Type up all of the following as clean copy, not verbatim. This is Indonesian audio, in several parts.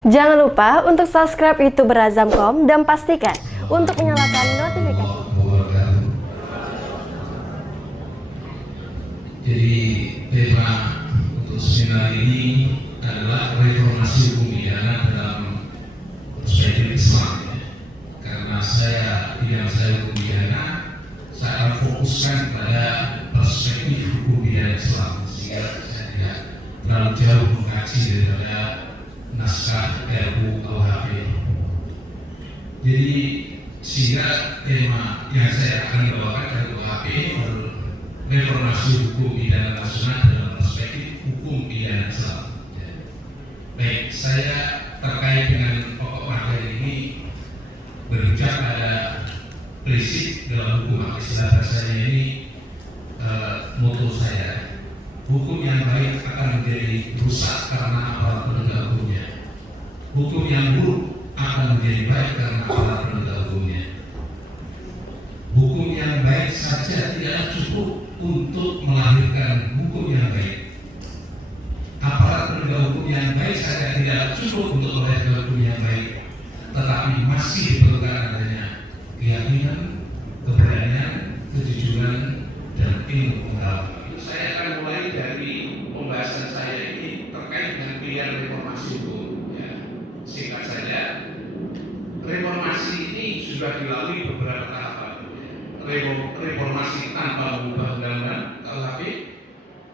Jangan lupa untuk subscribe YouTube Berazam.com dan pastikan untuk menyalakan notifikasi. Jadi tema untuk seminar ini adalah reformasi hukum pidana dalam perspektif Islam. Karena bidang saya hukum pidana, saya akan fokuskan pada perspektif hukum pidana Islam, sehingga saya tidak terlalu jauh mengkaji daripada naskah RUU KUHP. Jadi sehingga tema yang saya akan bawakan dari KUHP reformasi hukum pidana nasional dalam perspektif hukum pidana Islam. Baik, saya terkait dengan pokok materi ini berbicara pada prinsip dalam hukum. Istilah bahasanya ini moto saya, hukum yang baik akan menjadi rusak karena aparat penegak hukumnya. Hukum yang buruk akan menjadi baik karena aparat penegak hukumnya. Hukum yang baik saja tidak cukup untuk melahirkan hukum yang baik. Aparat penegak hukum yang baik saja tidak cukup untuk melahirkan hukum yang baik, tetapi masih diperlukan adanya keyakinan, keberanian, kejujuran, dan ilmu pengetahuan. Saya akan mulai dari pembahasan saya ini terkait dengan pilihan reformasi hukum. Singkat saja, reformasi ini sudah dilalui beberapa tahapan. Reformasi tanpa mengubah undang-undang KUHP,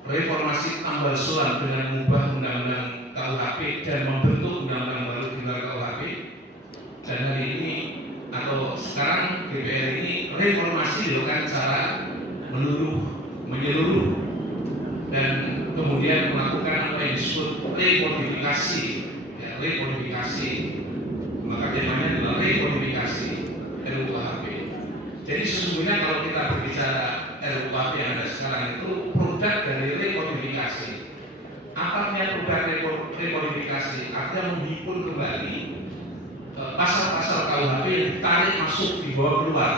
reformasi tambal sulam dengan mengubah undang-undang KUHP dan membentuk undang-undang baru di luar KUHP, dan hari ini atau sekarang DPR ini reformasi dilakukan secara menyeluruh dan kemudian melakukan apa yang disebut rekodifikasi. Rekodifikasi, maka temanya adalah rekodifikasi RUU KUHP. Jadi sesungguhnya kalau kita berbicara RUU KUHP yang ada sekarang itu produk dari rekodifikasi. Apa artinya produk rekodifikasi? Artinya menghimpun kembali pasal-pasal KUHP yang ditarik masuk, dibawa keluar,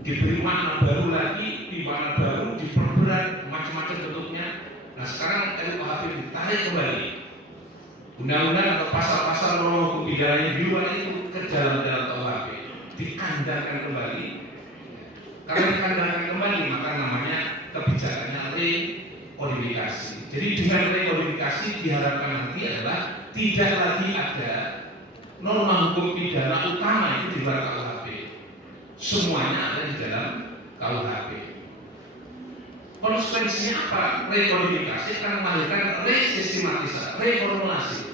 diberi makna baru lagi, di mana baru, diperberat, macam-macam bentuknya. Nah sekarang RUU KUHP ditarik kembali, undang-undang atau pasal-pasal norma hukum pidana di luar itu ke dalam KUHP, dikandangkan kembali. Karena dikandangkan kembali, maka namanya kebijakannya rekodifikasi. Jadi dengan rekodifikasi diharapkan nanti adalah tidak lagi ada norma hukum pidana utama itu di luar KUHP, semuanya ada di dalam KUHP. Konsekuensinya apa? Rekodifikasi akan melahirkan resistematisasi, reformulasi.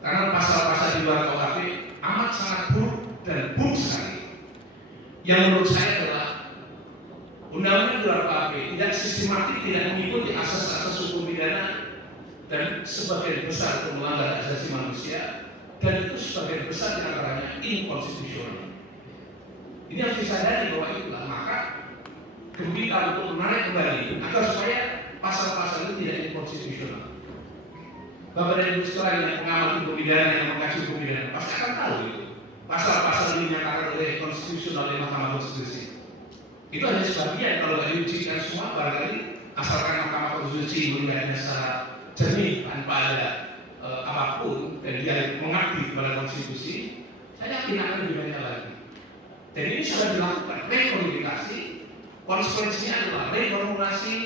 Karena pasal-pasal di luar KUHP amat sangat buruk dan buruk sekali. Yang menurut saya adalah undang-undang di luar KUHP tidak sistematik, tidak mengikuti asas-asas hukum pidana, dan sebagian besar itu melanggar hak asasi manusia, dan itu sebagian besar diantaranya inkonstitusional. Ini harus disadari bahwa itulah maka gembira untuk menarik kembali agar supaya pasal-pasal itu tidak inkonstitusional. Bapak dan Ibu sekalian yang pengamat hukum pidana, yang mengkaji hukum pidana pasti akan tahu itu. Pasal-pasal ini dinyatakan oleh konstitusional oleh Mahkamah Konstitusi. Itu hanya sebagian, kalau tidak diujikan semua barangkali asalkan Mahkamah Konstitusi melihatnya secara jernih tanpa ada apapun dan dia mengabdi kepada konstitusi, saya yakin akan lebih banyak lagi. Dan ini sudah dilakukan rekodifikasi. Konsekuensinya adalah reformulasi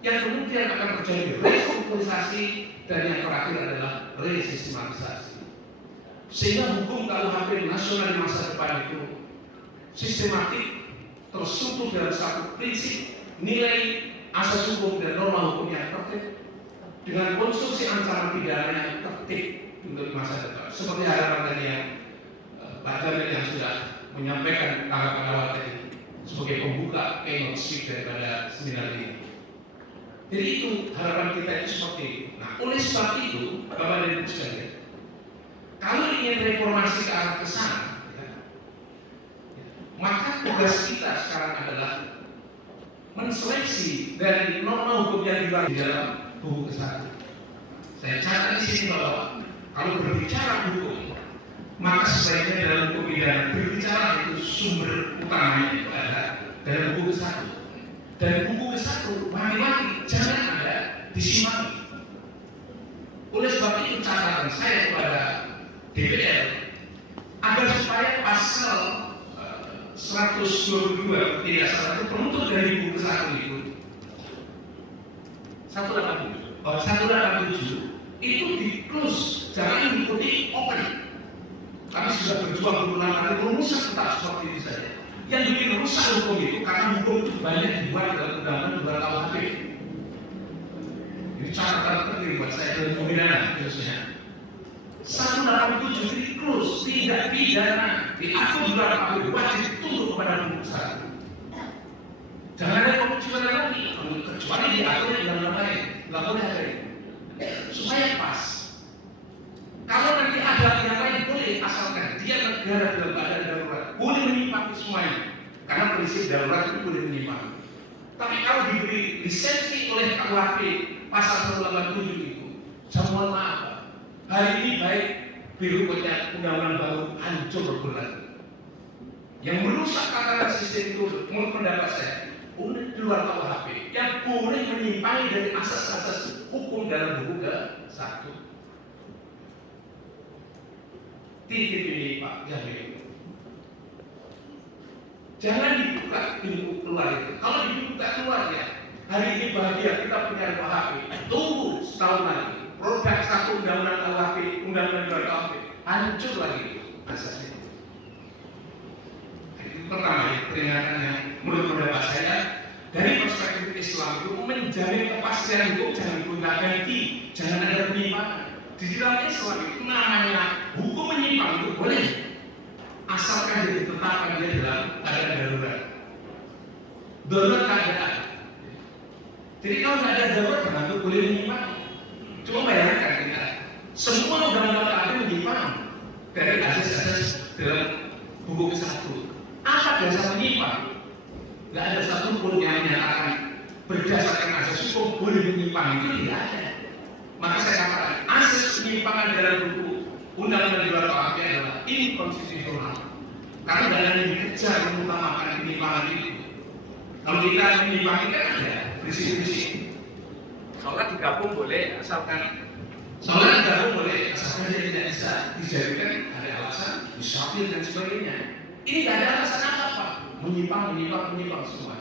yang kemudian akan terjadi restrukturisasi, dan yang terakhir adalah resistematisasi. Sehingga hukum KUHP nasional di masa depan itu sistematik, terstruktur dalam satu prinsip, nilai, asas hukum dan norma hukum yang tertib, dengan konstruksi ancaman pidana yang tertib untuk masa depan. Seperti harapan tadi yang Pak Jamil yang sudah menyampaikan tanggapan awal tadi sebagai pembuka keynote speech daripada seminar ini. Jadi itu harapan kita itu seperti itu. Nah, oleh sebab itu, Bapak dan Ibu sekalian, kalau ingin reformasi ke arah kesana, maka tugas kita sekarang adalah menseleksi dari norma hukum yang dibahas di dalam buku ke-1. Saya catat di sini bahwa kalau berbicara hukum, maka sebaiknya dalam hukum pidana berbicara itu sumber utamanya itu ada dalam buku ke-1. Dan buku ke-1 mati-mati jangan ada disimpangi. Oleh sebab itu catatan saya kepada DPR agar supaya pasal 122 tidak salah itu penuntut dari buku satu itu 187 itu di close, jangan diikuti open. Kami sudah berjuang berulang kali rumusan tetap seperti ini saja. Yang bikin rusak hukum itu karena hukum itu banyak dibuat dalam undang-undang KUHP. Ini catatan penting buat saya dalam pemidana khususnya. 187 di close, tidak pidana, diatur dalam KUHP, wajib tunduk kepada hukum satu. Jangan ada pembicaraan lagi, kecuali diatur dalam lain, nggak boleh ada itu. Supaya pas. Kalau nanti ada yang lain boleh, asalkan dia negara dalam keadaan darurat, boleh menyimpang semuanya. Karena prinsip darurat itu boleh menyimpang. Tapi kalau diberi lisensi oleh KUHP pasal 187 itu, saya mohon maaf, hari ini baik biru punya undang-undang baru hancur berberat. Yang merusak tatanan sistem itu, menurut pendapat saya, di luar KUHP yang boleh menyimpangi dari asas-asas hukum dalam buku ke-1. Titip ini Pak Jamil, jangan dibuka pintu keluar itu. Kalau dibuka keluar ya, hari ini bahagia kita punya KUHP. Tunggu setahun lagi, produk satu undang-undang KUHP, undang-undang luar KUHP, hancur lagi asasnya. Pertama, peringatan yang menurut pendapat saya dari perspektif Islam itu menjamin kepastian hukum, jangan gonta-ganti, jangan ada penyimpangan. Di dalam Islam itu namanya hukum menyimpang itu boleh, asalkan ditetapkan dia dalam keadaan darurat. Darurat keadaan. Jadi kalau nggak ada darurat, kenapa boleh menyimpang? Cuma bayangkan kita, semua undang-undang KUHP menyimpang dari asas-asas dalam hukum satu. Apa dasar menyimpang? Gak ada satupun yang menyatakan berdasarkan asas hukum boleh menyimpang, itu tidak ada. Maka saya katakan asas penyimpangan dalam buku undang-undang di luar KUHP adalah inkonstitusional. Karena dalam yang dikejar mengutamakan penyimpangan itu. Kalau kita menyimpangi kan ada prinsip-prinsip. Sholat digabung boleh asalkan dia tidak bisa dijadikan ada alasan disafir dan sebagainya. Ini tidak ada alasan apa-apa, menyimpang semua.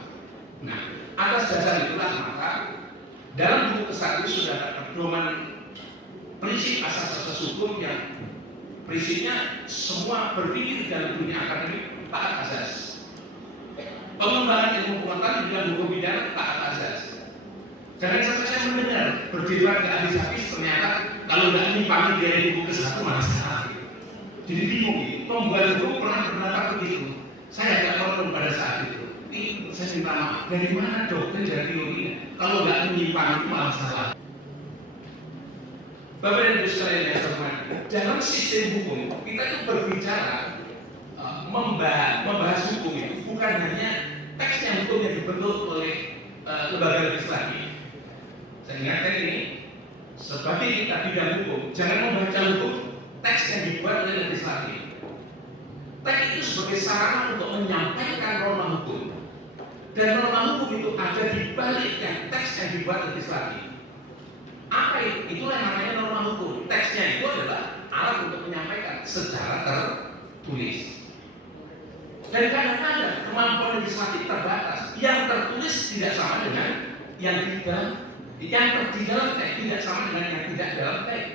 Nah, atas dasar itulah maka dalam buku ke-1 sudah ada pedoman prinsip asas-asas hukum yang prinsipnya semua berpikir dalam dunia akademik taat asas. Pengembangan ilmu pengetahuan di bidang hukum pidana taat asas. Jangan sampai saya mendengar berdebat ke habis-habis ternyata kalau nggak menyimpangi dari buku ke-1 malah salah. Jadi bingung, pembuat hukum pernah berpendapat begitu. Saya tidak pernah pada saat itu. Ini saya minta maaf. Dari mana doktrin dan teorinya? Kalau nggak menyimpang itu malah salah. Bapak dan Ibu sekalian yang saya hormati, dalam sistem hukum kita itu berbicara membahas hukum itu bukan hanya teks yang hukum yang dibentuk oleh lembaga legislatif. Saya ingatkan ini sebagai kita bidang hukum, jangan membaca hukum teks yang dibuat oleh legislatif. Teks itu sebagai sarana untuk menyampaikan norma hukum. Dan norma hukum itu ada di balik yang teks yang dibuat legislatif. Apa itu? Itulah yang namanya norma hukum. Teksnya itu adalah alat untuk menyampaikan secara tertulis. Dan kadang-kadang kemampuan legislatif terbatas. Yang tertulis tidak sama dengan yang di dalam teks tidak sama dengan yang tidak dalam teks.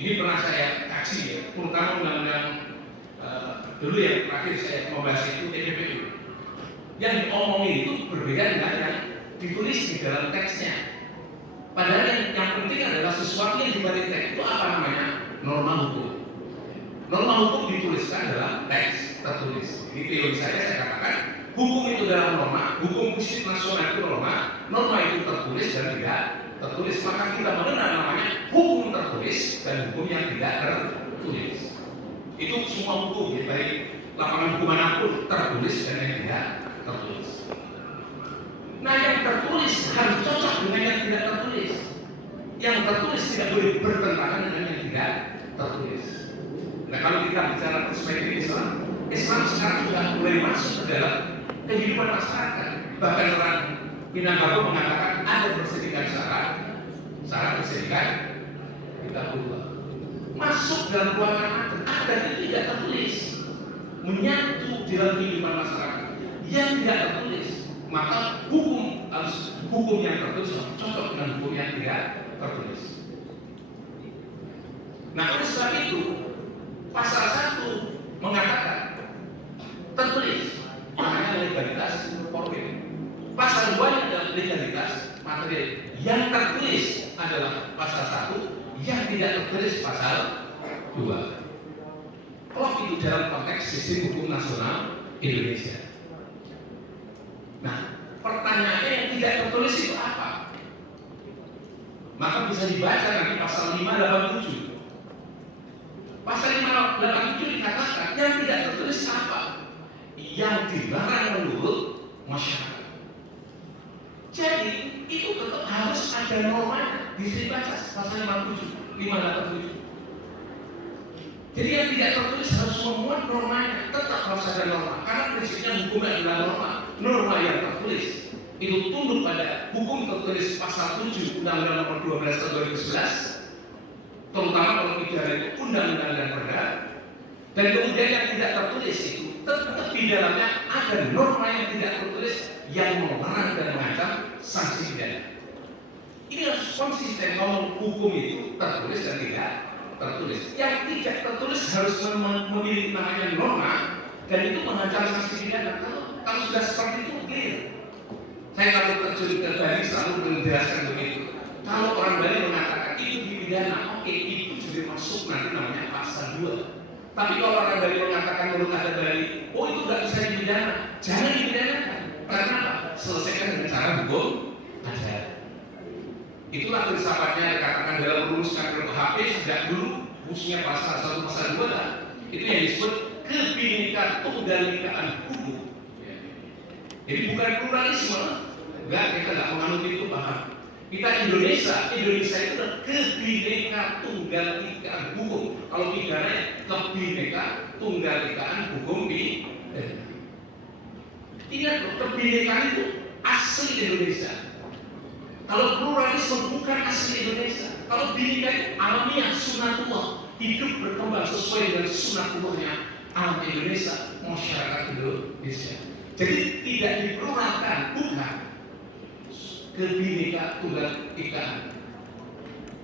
Ini pernah saya kaji ya, terutama undang-undang dulu yang terakhir saya membahas itu TPPU. Yang diomongin itu berbeda dengan yang ditulis di dalam teksnya. Padahal yang penting adalah sesuatu yang dibalik teks itu apa namanya? Norma hukum. Norma hukum dituliskan dalam teks tertulis. Ini teori saya katakan hukum itu dalam norma, hukum prinsip nasional itu norma itu tertulis dan tidak tertulis. Maka kita mengenal namanya hukum tertulis dan hukum yang tidak tertulis. Itu semua hukum, ya, baik lapangan hukum manapun tertulis dan yang tidak tertulis. Nah, yang tertulis harus cocok dengan yang tidak tertulis. Yang tertulis tidak boleh bertentangan dengan yang tidak tertulis. Nah, kalau kita bicara perspektif Islam sekarang sudah mulai masuk ke dalam kehidupan masyarakat. Bahkan orang Minangkabau mengatakan ada perselingkuhan syarat perselingkuhan masuk dalam ruangan adat itu tidak tertulis, menyatu di dalam kehidupan masyarakat yang tidak tertulis, maka hukum yang tertulis cocok dengan hukum yang tidak tertulis. Nah, oleh sebab itu pasal 1 mengatakan tertulis, namanya legalitas formil. Pasal 2 adalah legalitas material. Yang tertulis adalah pasal 1, yang tidak tertulis pasal 2. Kalau itu dalam konteks sistem hukum nasional Indonesia. Nah, pertanyaannya yang tidak tertulis itu apa? Maka bisa dibaca nanti pasal 587. Pasal 587 dikatakan yang tidak tertulis apa? Yang dilarang menurut masyarakat. Jadi itu tetap harus ada normanya. Bisa dibaca pasal 587. Jadi yang tidak tertulis harus memuat normanya, tetap harus ada norma. Karena prinsipnya hukum adalah norma. Norma yang tertulis itu tunduk pada hukum tertulis pasal 7 Undang-Undang Nomor 12 Tahun 2011, terutama kalau pidana itu undang-undang dan perda. Dan kemudian yang tidak tertulis itu tetap di dalamnya ada norma yang tidak tertulis yang melarang dan mengancam sanksi pidana. Ini harus konsisten kalau hukum itu tertulis dan tidak tertulis. Yang tidak tertulis harus memiliki namanya norma dan itu mengancam sanksi pidana. Kalau sudah seperti itu clear. Saya kalau terjun ke Bali selalu menjelaskan begitu. Kalau orang Bali mengatakan itu dipidana, oke, itu sudah masuk nanti namanya pasal 2. Tapi kalau orang Bali mengatakan menurut ada Bali, oh itu nggak bisa dipidana, jangan dipidanakan. Karena apa? Selesaikan dengan cara hukum aja. Itulah filsafatnya dikatakan dalam rumuskan KUHP sejak dulu, khususnya pasal 1 pasal 2 itu yang disebut kebinekaan tunggal ikaan hukum. Jadi bukan pluralisme, enggak, kita nggak menganut itu paham. Kita Indonesia itu adalah kebinekaan tunggal ikaan hukum. Kalau pidana kebinekaan tunggal ikaan hukum di ingat loh, kebinekaan itu asli Indonesia. Kalau pluralisme bukan asli Indonesia. Kalau binekaan alamiah sunatullah, hidup berkembang sesuai dengan sunatullahnya alam Indonesia, masyarakat Indonesia. Jadi tidak dipluralkan, bukan kebinekaan tunggal ikaan.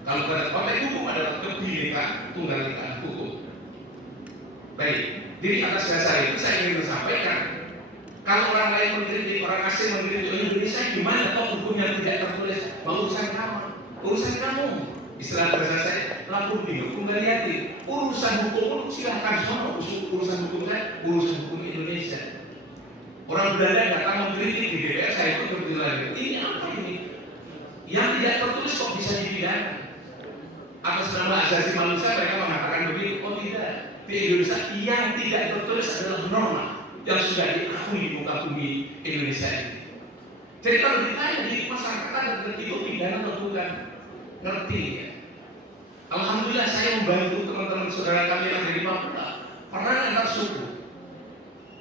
Kalau pada konteks hukum adalah kebinekaan tunggal ikaan hukum. Baik, jadi atas dasar itu saya ingin menyampaikan, kalau orang lain mengkritik, orang asing mengkritik Indonesia, gimana kalau hukum yang tidak tertulis? Urusan kamu, urusan kamu. Istilah bahasa saya, lapor di hukum dari urusan hukum silahkan semua, urusan hukum saya, urusan hukum Indonesia. Orang Belanda datang mengkritik di DPR, saya itu berbilang, ini apa ini? Yang tidak tertulis kok bisa dipidana? Atas nama asasi manusia mereka mengatakan begitu, oh tidak. Di Indonesia yang tidak tertulis adalah norma yang sudah diakui di muka bumi Indonesia ini. Jadi kalau ditanya di masyarakat ada itu pidana atau bukan, ngerti ya. Alhamdulillah saya membantu teman-teman saudara kami yang dari Papua perang antar suku.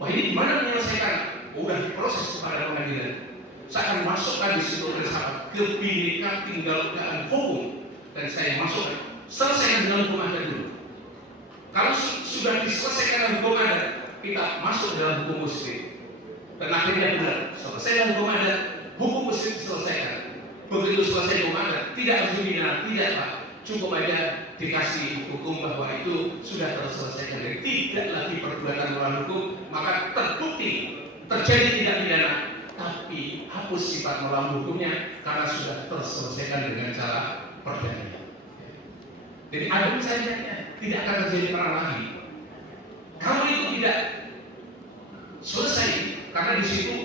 Wah ini gimana menyelesaikan? Udah diproses kepada pengadilan. Saya akan masukkan di situ filsafat kebinekaan tinggalkan hukum dan saya masukkan selesaikan dengan hukum adat dulu. Kalau sudah diselesaikan dengan hukum adat, kita masuk dalam hukum muslim dan akhirnya benar selesai dengan hukum adat, hukum muslim selesaikan. Begitu selesai hukum adat, tidak harus dibina, tidak Pak, cukup aja dikasih hukum bahwa itu sudah terselesaikan dan tidak lagi perbuatan melawan hukum, maka terbukti terjadi tidak pidana, tapi hapus sifat melawan hukumnya karena sudah terselesaikan dengan cara perdamaian. Jadi adem saja tidak akan terjadi perang lagi. Kalau itu tidak selesai, karena di situ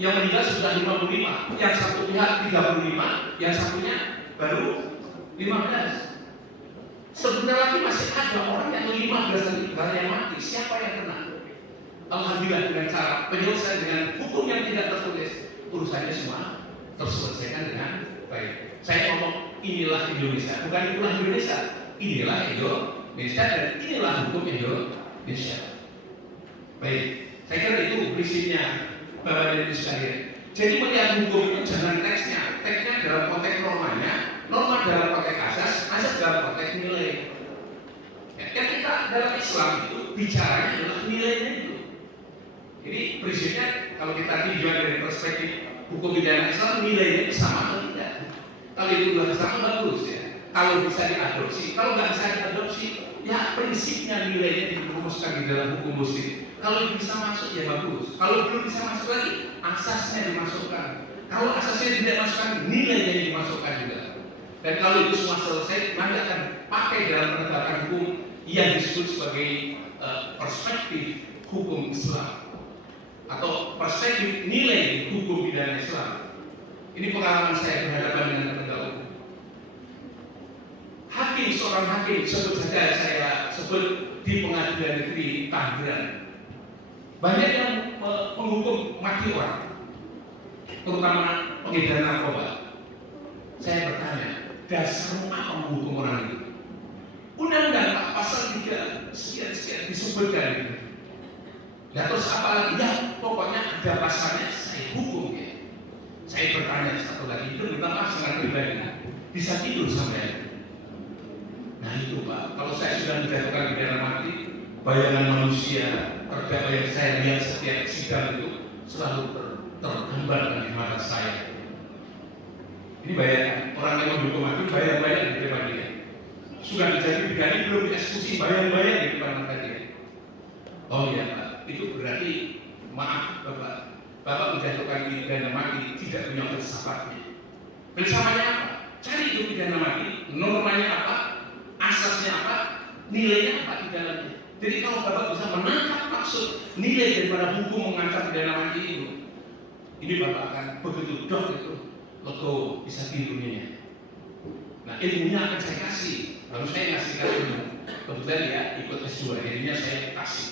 yang meninggal sudah 55, yang satu pihak 35, yang satunya baru 15. Sebentar lagi masih ada orang yang 15 dari yang mati. Siapa yang kena? Alhamdulillah dengan cara penyelesaian dengan hukum yang tidak tertulis, urusannya semua terselesaikan dengan baik. Saya ngomong inilah Indonesia, bukan itulah Indonesia. Inilah Indonesia dan inilah hukum Indonesia. Baik, saya kira itu prinsipnya Bapak dan Ibu sekalian. Jadi melihat hukum itu jangan teksnya dalam konteks normanya, norma dalam konteks asas, asas dalam konteks nilai. Ya, yang kita dalam Islam itu bicaranya adalah nilainya itu. Jadi prinsipnya kalau kita tinjau dari perspektif hukum pidana Islam, nilainya itu sama atau tidak. Kalau itu sudah sama bagus ya. Kalau bisa diadopsi, kalau nggak bisa diadopsi, ya prinsipnya nilainya dirumuskan di dalam hukum muslim. Kalau itu bisa masuk ya bagus. Kalau belum bisa masuk lagi, asasnya dimasukkan. Kalau asasnya tidak masukkan, nilainya dimasukkan juga. Dan kalau itu semua selesai, nanti akan pakai dalam penegakan hukum yang disebut sebagai perspektif hukum Islam atau perspektif nilai hukum pidana Islam. Ini pengalaman saya berhadapan dengan penegak hukum. Hakim, seorang hakim, sebut saja saya sebut di pengadilan negeri Tangerang. Banyak yang menghukum mati orang, terutama pengedar narkoba. Saya bertanya, dasar apa menghukum orang itu? Undang-undang pasal 3 sekian disebutkan itu. Nah terus apa lagi? Ya pokoknya ada pasalnya saya hukum ya. Saya bertanya satu lagi, itu minta maaf sangat pribadi, bisa tidur sampai. Nah itu Pak, kalau saya sudah menjatuhkan pidana mati, bayangan manusia terdakwa yang saya lihat setiap sidang itu selalu tergambar di mata saya. Ini bayangkan, orang yang menghukum mati bayang-bayang di depan dia. Sudah menjadi pidana belum dieksekusi, bayang-bayang di depan mata dia. Oh iya Pak, itu berarti maaf Bapak menjatuhkan pidana mati tidak punya filsafatnya. Filsafatnya apa? Cari itu pidana mati, normanya apa, asasnya apa, nilainya apa di dalamnya. Jadi kalau Bapak bisa menangkap maksud nilai daripada hukum mengancam pidana mati itu, ini Bapak akan begitu dok itu, lega bisa tidurnya. Nah ilmunya akan saya kasih, lalu saya ngasihkan ilmu. Kebetulan ya ikut S2, jadinya saya kasih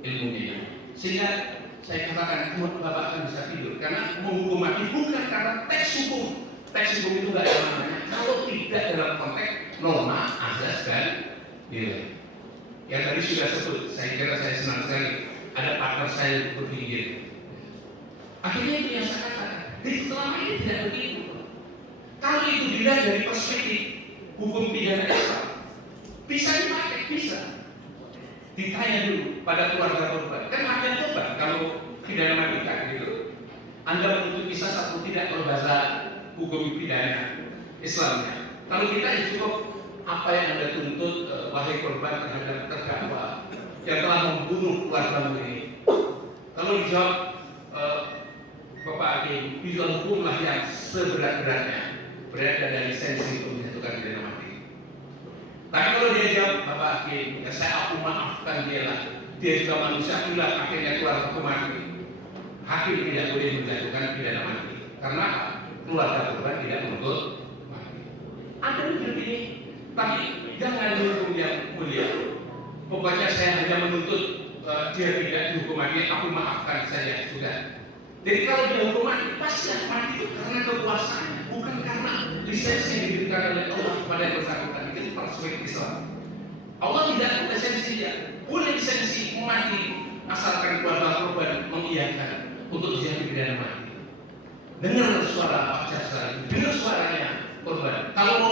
ilmunya. Sehingga saya katakan Bapak akan bisa tidur karena menghukum mati bukan karena teks hukum. Teks hukum itu tidak ada namanya kalau tidak dalam konteks norma, asas dan nilai. Yang tadi sudah sebut, saya kira saya senang sekali ada partner saya berpikir. Akhirnya itu yang saya katakan. Jadi selama ini tidak begitu. Kalau itu dilihat dari perspektif hukum pidana Islam, bisa dipakai, bisa. Ditanya dulu pada keluarga korban. Kan ada korban kalau pidana mati kan gitu. Anda menuntut kisah atau tidak kalau bahasa hukum pidana Islamnya. Kalau kita ya cukup apa yang Anda tuntut wahai korban terhadap terdakwa yang telah membunuh keluargamu ini. Kalau dijawab Bapak Hakim, bisa hukumlah yang seberat-beratnya berada dari lisensi untuk menjatuhkan pidana mati. Tapi kalau dia jawab Bapak Hakim, ya aku maafkan dia lah. Dia juga manusia, itulah akhirnya keluar hukum mati. Hakim tidak boleh menjatuhkan pidana mati karena keluarga korban tidak menuntut mati. Ada begitu ini, tapi jangan dihukum yang mulia. Pokoknya saya hanya menuntut dia tidak dihukum mati, aku maafkan saja sudah. Jadi kalau dia hukum mati, pasti mati itu karena kekuasaannya, bukan karena lisensi yang diberikan oleh Allah kepada yang bersangkutan. Itu perspektif Islam. Allah tidak lisensi dia, boleh lisensi mati asalkan keluarga korban mengiyakan untuk dijatuhi pidana mati. Dengar suara Pak Jaksa, dengar suaranya korban. Kalau mau